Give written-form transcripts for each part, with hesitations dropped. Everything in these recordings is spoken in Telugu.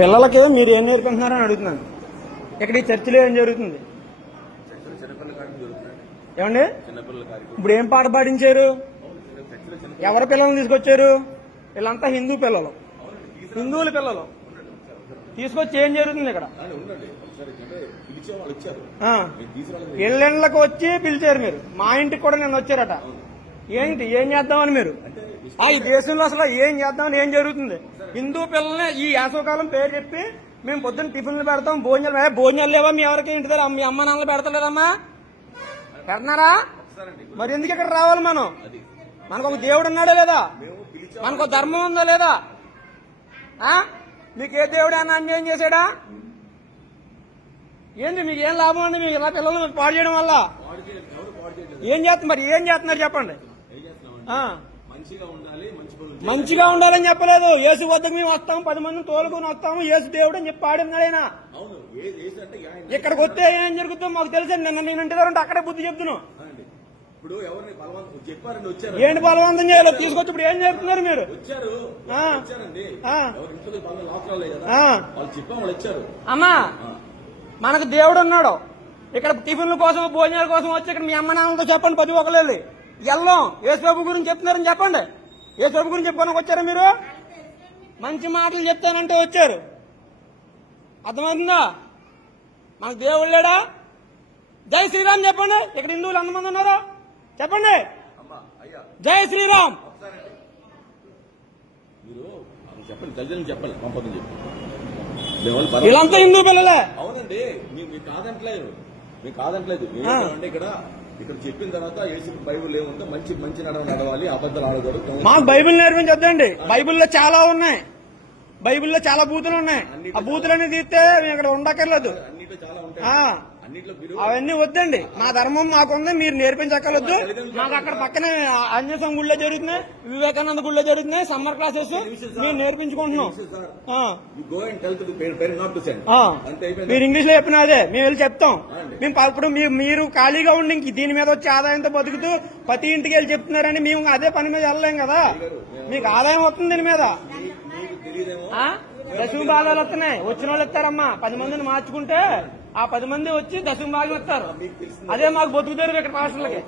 పిల్లలకి మీరు ఏం నేర్పిస్తున్నారని అడుగుతున్నాను. ఇక్కడ ఈ చర్చిలో ఏం జరుగుతుంది ఏమండి? ఇప్పుడు ఏం పాట పాడించారు? ఎవరి పిల్లల్ని తీసుకొచ్చారు? వీళ్ళంతా హిందూ పిల్లలు, హిందువుల పిల్లలు తీసుకొచ్చి ఏం జరుగుతుంది ఇక్కడ? ఇళ్ళకి వచ్చి పిలిచారు మీరు. మా ఇంటికి కూడా నిన్న వచ్చారట. ఏంటి ఏం చేద్దామని మీరు? ఈ దేశంలో అసలు ఏం చేద్దామని ఏం జరుగుతుంది? హిందూ పిల్లల్ని ఈ వేసవకాలం పేరు చెప్పి మేము పొద్దున్న టిఫిన్లు పెడతాం, భోజనాలు లేవా మీ ఎవరికి? ఇంటి దగ్గర మీ అమ్మ నాన్నలు పెడతలేదమ్మా? పెడుతున్నారా? మరి ఎందుకు ఇక్కడ రావాలి మనం? మనకు ఒక దేవుడు ఉన్నాడా లేదా? మనకు ధర్మం ఉందా లేదా? మీకు ఏ దేవుడు అన్న అన్యాయం చేశాడా? ఏంటి మీకు ఏం లాభం అండి? మీకు ఇలా పిల్లలు పాడు చేయడం వల్ల ఏం చేస్తున్నారు? మరి ఏం చేస్తున్నారు చెప్పండి? మంచిగా ఉండాలని చెప్పలేదు. యేసు వద్దకు మేము వస్తాము, 10 మందిని తోలుకొని వస్తాము, యేసు దేవుడు అని చెప్పి పాడున్నాడు ఆయన. ఇక్కడికి వస్తే ఏం జరుగుతుందో మాకు తెలుసండి. నిన్న నేను ఇంటి దగ్గర అక్కడే బుద్ధి చెప్తున్నాను. ఏంటి బలవంతం చేయాలి? తీసుకొచ్చి ఇప్పుడు ఏం చేస్తున్నారు మీరు? అమ్మా మనకు దేవుడు ఉన్నాడు. ఇక్కడ టిఫిన్ల కోసం భోజనాల కోసం వచ్చి ఇక్కడ మీ అమ్మ నాన్నలతో చెప్పండి, 10 ఒకళ్ళు వెళ్ళం యేసుబాబు గురించి చెప్తున్నారని చెప్పండి. యేసుబాబు గురించి చెప్పడానికి వచ్చారా మీరు? మంచి మాటలు చెప్తానంటే వచ్చారు. అర్థమవుతుందా? మనకు దేవుడు లేడా? జై శ్రీరామ్ చెప్పండి. ఇక్కడ హిందువులు ఎంతమంది ఉన్నారు చెప్పండి. జై శ్రీరామ్ వీళ్ళంతా హిందూ పిల్లలే. అవునండి, మీకు కాదంటలేదు. ఇక్కడ చెప్పిన తర్వాత యేసు బైబుల్ ఏముందో మంచి నడవాలి, అబద్ధాలు ఆడకూడదు. మాకు బైబిల్ నేర్పించొద్దండి. బైబిల్లో చాలా ఉన్నాయి, బైబిల్లో చాలా బూతులు ఉన్నాయి. ఆ బూతులన్నీ తీస్తే మేము ఇక్కడ ఉండక్కర్లేదు. అవన్నీ వద్దండి. మా ధర్మం మాకుంది, మీరు నేర్పించక్కర్లేదు. మాకు అక్కడ పక్కనే ఆంజనేయ గుళ్ళో జరుగుతున్నాయి, వివేకానంద గుళ్ళో జరుగుతున్నాయి సమ్మర్ క్లాసెస్. మేము నేర్పించుకుంటున్నాం. మీరు ఇంగ్లీష్ లో చెప్పిన అదే మేము వెళ్ళి చెప్తాం. మేము ఇప్పుడు మీరు ఖాళీగా ఉండి ఇంక దీని మీద వచ్చి ఆదాయంతో బతుకుతూ ప్రతి ఇంటికి వెళ్ళి చెప్తున్నారని మేము అదే పని మీద వెళ్ళలేం కదా. మీకు ఆదాయం వస్తుంది దీని మీద. దశమ భాగాలు వస్తున్నాయి, వచ్చిన వాళ్ళు ఇస్తారమ్మా. 10 మందిని మార్చుకుంటే ఆ 10 మంది వచ్చి దశమ భాగం ఇస్తారు. అదే మాకు బతుకుతారు ఇక్కడ పాస్టర్లకి.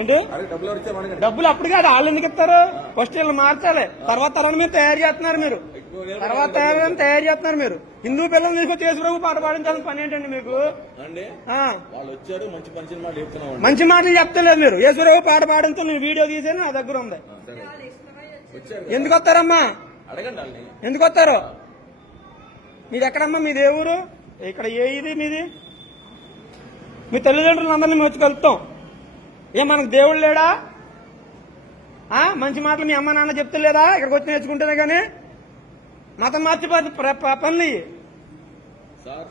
ఏంటి డబ్బులు అప్పుడు కాదు, వాళ్ళు ఎందుకు ఇస్తారు? ఫస్ట్ వీళ్ళు మార్చాలి, తర్వాత తరాన్ని మీరు తయారు చేస్తున్నారు. మీరు తర్వాత తయారు చేస్తున్నారు. మీరు హిందూ పిల్లలు తీసుకొచ్చి యేసు ప్రభు పాట పాడించాలని పని ఏంటండి మీకు? మంచి మాటలు చెప్తలేదు మీరు. యేసు ప్రభు పాట పాడించు నేను వీడియో తీసాను, నా దగ్గర ఉంది. ఎందుకు వస్తారమ్మా? ఎందుకు వస్తారు? మీది ఎక్కడమ్మా? మీ దేవురు ఇక్కడ ఏ ఇది మీది? మీ తల్లిదండ్రులందరినీ మేము వచ్చి కలుపుతాం. ఏం మనకు దేవుడు లేడా? మంచి మాటలు మీ అమ్మ నాన్న చెప్తలేదా? ఇక్కడికి వచ్చి నేర్చుకుంటేనే కానీ మతం మార్చి పనులు. సార్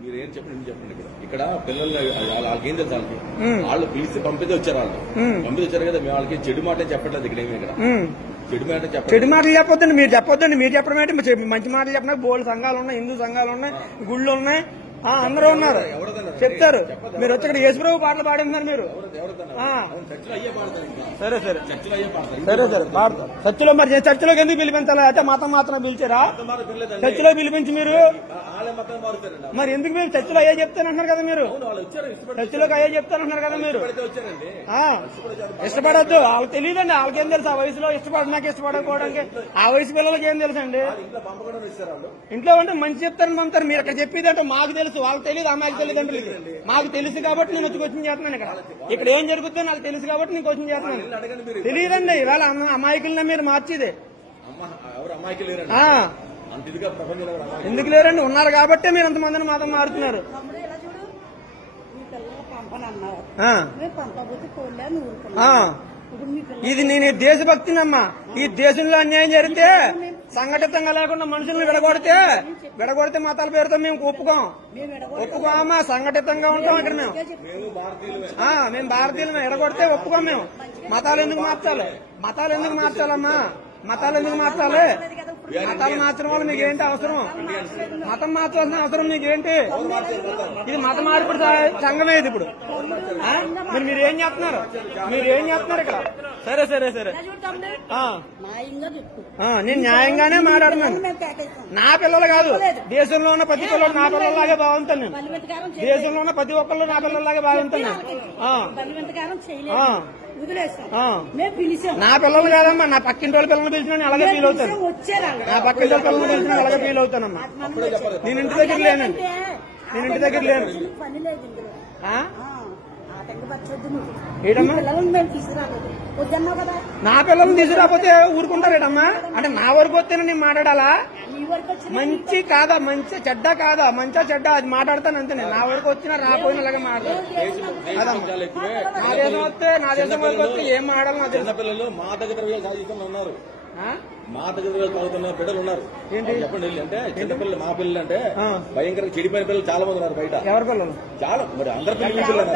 మీరేం చెప్పండి ఇక్కడ పిల్లలు వాళ్ళకేం తెలుసు? వాళ్ళు పిలిచి పంపితే వచ్చారు. కదా మేము వాళ్ళకి చెడు మాటలు చెప్పట్లేదు. ఇక్కడ ఏమి చెడు మాటలు చెప్పొద్దండి. మీరు చెప్పొద్దండి. మీరు చెప్పడం ఏంటి? మంచి మాటలు చెప్పినా బోల్డ్ సంఘాలు ఉన్నాయి, హిందూ సంఘాలు ఉన్నాయి, గుళ్ళు ఉన్నాయి, అందరూ ఉన్నారు, చెప్తారు. మీరు వచ్చి ఇక్కడ యేసు ప్రభు పాటలు పాడుతున్నారు మీరు. సరే సరే సరే సరే పాడతారు. చర్చిలో మరి చర్చిలోకి ఎందుకు పిలిపించాలి? అయితే మతం మాత్రం పిలిచారా? చర్చిలో పిలిపించి మీరు మరి ఎందుకు? మీరు చర్చిలో అయ్యే చెప్తానంటున్నారు కదా. మీరు చర్చిలోకి అయ్యే చెప్తానంటున్నారు కదా. మీరు ఇష్టపడద్దు. వాళ్ళకి తెలియదండి. వాళ్ళకేం తెలుసు ఆ వయసులో ఇష్టపడడానికి ఇష్టపడకపోవడానికి? ఆ వయసు పిల్లలకి ఏం తెలుసు అండి? ఇంట్లో అంటే మంచి చెప్తారని పంపుతారు. మీరు ఇక్కడ చెప్పేదంటే మాకు తెలుసు, వాళ్ళకి తెలియదు. అమ్మాయికి తల్లిదండ్రులకి మాకు తెలుసు కాబట్టి నేను వచ్చి కోచింగ్ చేస్తున్నాను. ఇక్కడ ఏం జరుగుతుందో నాకు తెలుసు కాబట్టి నేను కోచింగ్ చేస్తున్నాను. తెలియదండి. ఇవాళ అమాయకులనే మీరు మార్చేది. ఎందుకు లేరండి? ఉన్నారు కాబట్టి మీరు అంతమందిని మాత్రం మారుతున్నారు. ఇది నేను దేశభక్తినమ్మా. ఈ దేశంలో అన్యాయం జరిగితే సంఘటితంగా లేకుండా మనుషులను విడగొడితే మతాల పేరుతో మేము ఒప్పుకోమా. సంఘటితంగా ఉంటాం ఇక్కడ మేము భారతీయులమే. విడగొడితే ఒప్పుకోం మేము. మతాలు ఎందుకు మార్చాలి? మతాలు ఎందుకు మార్చాలమ్మా? మతాలు ఎందుకు మార్చాలి? మతాలు మార్చడం వల్ల మీకు ఏంటి అవసరం? మతం మార్చాల్సిన అవసరం మీకేంటి? ఇది మత మార్పిడి సంఘమే ఇది ఇప్పుడు. మరి మీరేం చేస్తున్నారు? మీరేం చేస్తున్నారు ఇక్కడ? సరే సరే సరే, నేను న్యాయంగానే మాట్లాడుతున్నాను. నా పిల్లలు కాదు, దేశంలో ఉన్న ప్రతి పిల్లలు నా పిల్లల్లాగే బాగుంటాను నేను. దేశంలో ఉన్న ప్రతి ఒక్కళ్ళు నా పిల్లల్లాగే బాగుంటాను నేను. నా పిల్లలు కాదమ్మా, నా పక్కింటి వాళ్ళ పిల్లల్ని పిలిచినా అలాగే ఫీల్ అవుతాను. నా పక్కింటి వాళ్ళ పిల్లల్ని పిలిచినా అలాగే ఫీల్ అవుతానమ్మా. నేను ఇంటి దగ్గర లేనండి, నేను ఇంటి దగ్గర లేను. ఏడమ్మా నా పిల్లల్ని తీసుకురాకపోతే ఊరుకుంటారేటమ్మా? అంటే నా వరకు వస్తేనే నేను మాట్లాడాలా? మంచి కాదా, మంచి చెడ్డ కాదా, మంచిగా చెడ్డ అది మాట్లాడతాను అంతే. నా వరకు వచ్చినా రాపోయిన అలాగే మాట్లాడతాను. నా దేశం వస్తే నా దేశం వరకు వస్తే ఏం మాట్లాడాలి? నా దేశం పిల్లలు మా దగ్గర సాధిస్తున్నా ఉన్నారు, మా దగ్గర తాగుతున్న బిడ్డలు ఉన్నారు. చెప్పండి, అంటే చిన్నపిల్లలు మా పిల్లలు అంటే భయంకరంగా చెడిపోయిన పిల్లలు చాలా మంది ఉన్నారు బయట. ఎవరి పిల్లలు? చాలా, మరి అందరి పిల్లలు మీ పిల్లలు,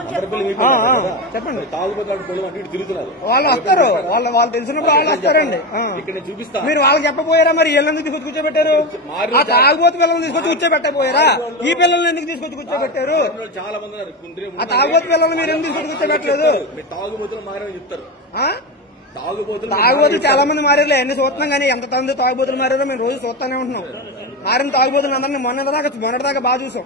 అందరి పిల్లలు మీ పిల్లలు. చెప్పండి, తాగుబోతాడు పిల్లలు అంటే ఇటు తిరుగుతున్నారు. వాళ్ళు వస్తారు, వాళ్ళు తెలిసినప్పుడు వాళ్ళు వస్తారండి. ఇక్కడ నేను చూపిస్తా. మీరు వాళ్ళకి చెప్పపోయారా? మరి వీళ్ళని తీసుకొచ్చి కూర్చోబెట్టారు? ఆ తాగుబోతు పిల్లల్ని తీసుకొచ్చి కూర్చోబెట్టపోయారా? ఈ పిల్లల్ని ఎందుకు తీసుకొచ్చి కూర్చోబెట్టారు? చాలా మంది ఉన్నారు. ఆ తాగుబోతు పిల్లల్ని మీరు ఎందుకు తీసుకొచ్చి కూర్చోబెట్టలేదు? మీరు తాగుబోతులు మారని చెప్తారు. తాగుబోతులు చాలా మంది మారారులే, అన్ని చూస్తున్నాం కానీ ఎంత మంది తాగుబోతులు మారారో మేము రోజు చూస్తానే ఉంటున్నాం. మారిన తాగుబోతులు అందరినీ మొన్నటిదాకా బాగా చూసాం.